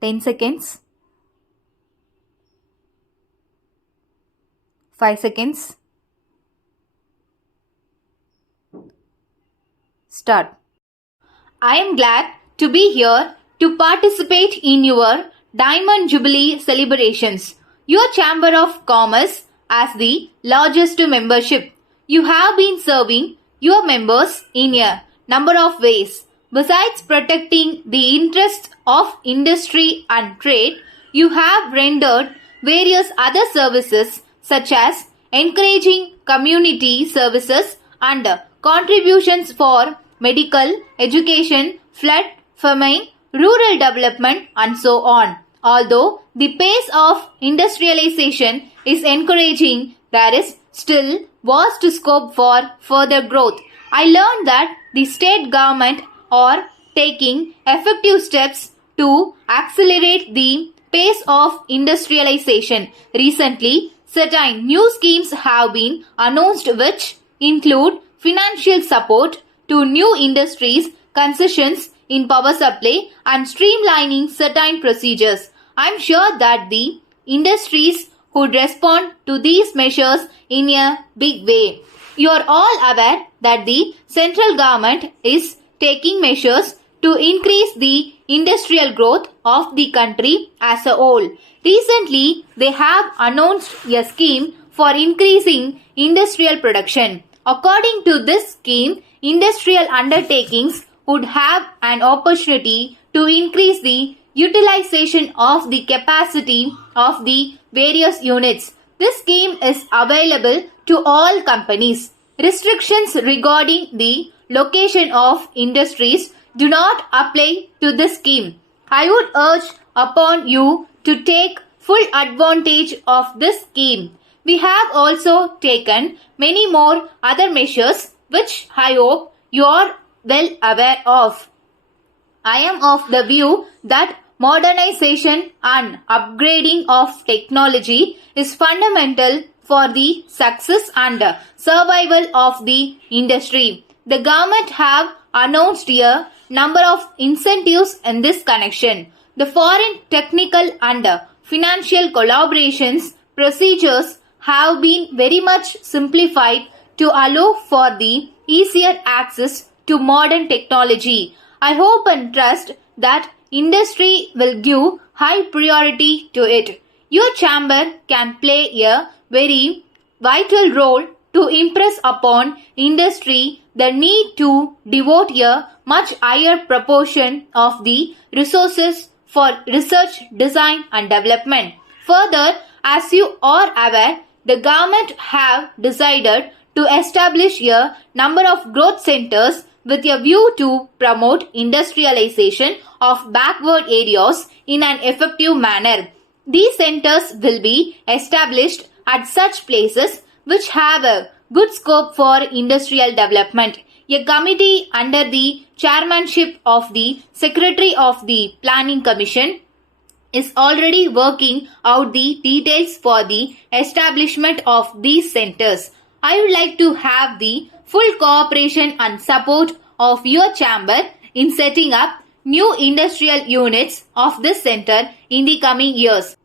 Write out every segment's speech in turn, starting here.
10 seconds. 5 seconds. Start. I am glad to be here to participate in your Diamond Jubilee celebrations. Your Chamber of Commerce, as the largest membership, you have been serving your members in a number of ways. Besides protecting the interests of industry and trade, you have rendered various other services such as encouraging community services and contributions for medical, education, flood, famine, rural development and so on. Although the pace of industrialization is encouraging, there is still vast scope for further growth. I learned that the state government are taking effective steps to accelerate the pace of industrialization. Recently, certain new schemes have been announced which include financial support to new industries, concessions in power supply and streamlining certain procedures. I am sure that the industries would respond to these measures in a big way. You are all aware that the central government is taking measures to increase the industrial growth of the country as a whole. Recently, they have announced a scheme for increasing industrial production. According to this scheme, industrial undertakings would have an opportunity to increase the utilization of the capacity of the various units. This scheme is available to all companies. Restrictions regarding the location of industries do not apply to this scheme. I would urge upon you to take full advantage of this scheme. We have also taken many more other measures which I hope you are well aware of. I am of the view that modernization and upgrading of technology is fundamental for the success and survival of the industry. The government have announced a number of incentives in this connection. The foreign technical and financial collaborations procedures have been very much simplified to allow for the easier access to modern technology. I hope and trust that industry will give high priority to it. Your chamber can play a very vital role to impress upon industry the need to devote a much higher proportion of the resources for research, design and development. Further, as you are aware, the government have decided to establish a number of growth centers with a view to promote industrialization of backward areas in an effective manner. These centers will be established at such places which have a good scope for industrial development. A committee under the chairmanship of the Secretary of the Planning Commission is already working out the details for the establishment of these centers. I would like to have the full cooperation and support of your chamber in setting up new industrial units of this center in the coming years.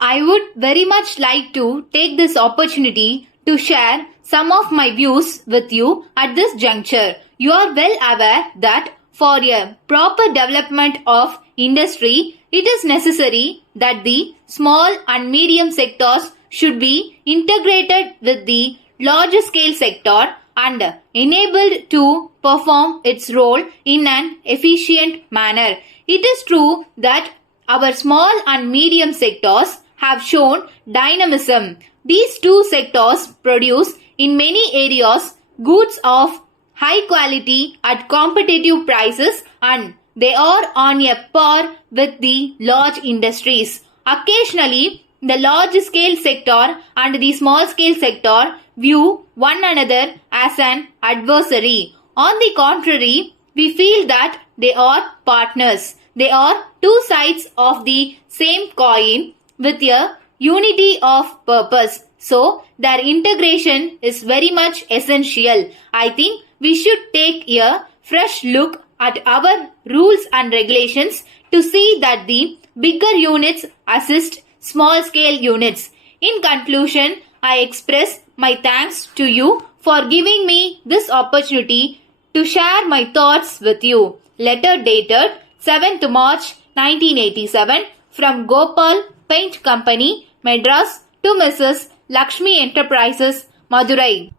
I would very much like to take this opportunity to share some of my views with you at this juncture. You are well aware that for a proper development of industry, it is necessary that the small and medium sectors should be integrated with the large scale sector and enabled to perform its role in an efficient manner. It is true that our small and medium sectors have shown dynamism. These two sectors produce in many areas goods of high quality at competitive prices and they are on a par with the large industries. Occasionally, the large scale sector and the small scale sector view one another as an adversary. On the contrary, we feel that they are partners. They are two sides of the same coin with a unity of purpose. So, their integration is very much essential. I think we should take a fresh look at our rules and regulations to see that the bigger units assist small scale units. In conclusion, I express my thanks to you for giving me this opportunity to share my thoughts with you. Letter dated 7th March 1987 from Gopal Paint Company, Madras to Mrs. Lakshmi Enterprises, Madurai.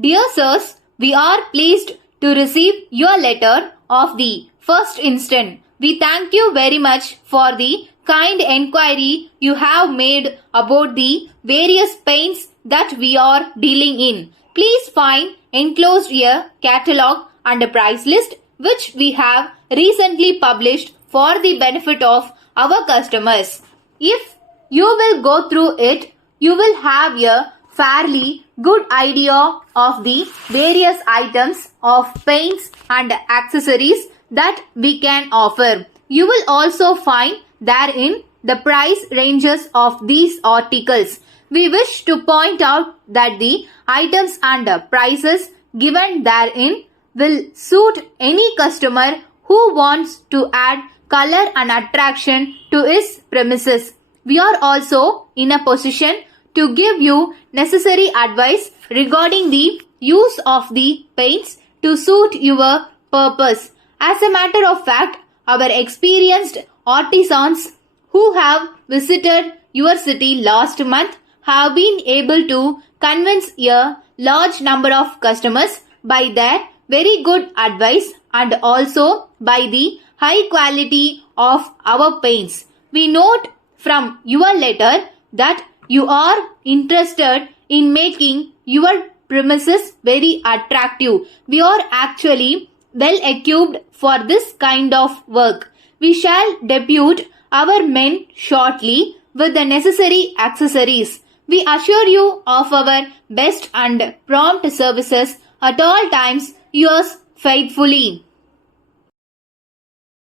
Dear sirs, we are pleased to receive your letter of the first instant. We thank you very much for the kind enquiry you have made about the various paints that we are dealing in. Please find enclosed a catalog and a price list which we have recently published for the benefit of our customers. If you will go through it, you will have a fairly good idea of the various items of paints and accessories that we can offer. You will also find therein the price ranges of these articles. We wish to point out that the items and prices given therein will suit any customer who wants to add color and attraction to his premises. We are also in a position to give you necessary advice regarding the use of the paints to suit your purpose. As a matter of fact, our experienced artisans who have visited your city last month have been able to convince a large number of customers by their very good advice and also by the high quality of our paints. We note from your letter that you are interested in making your premises very attractive. We are actually well equipped for this kind of work. We shall depute our men shortly with the necessary accessories. We assure you of our best and prompt services at all times. Yours faithfully.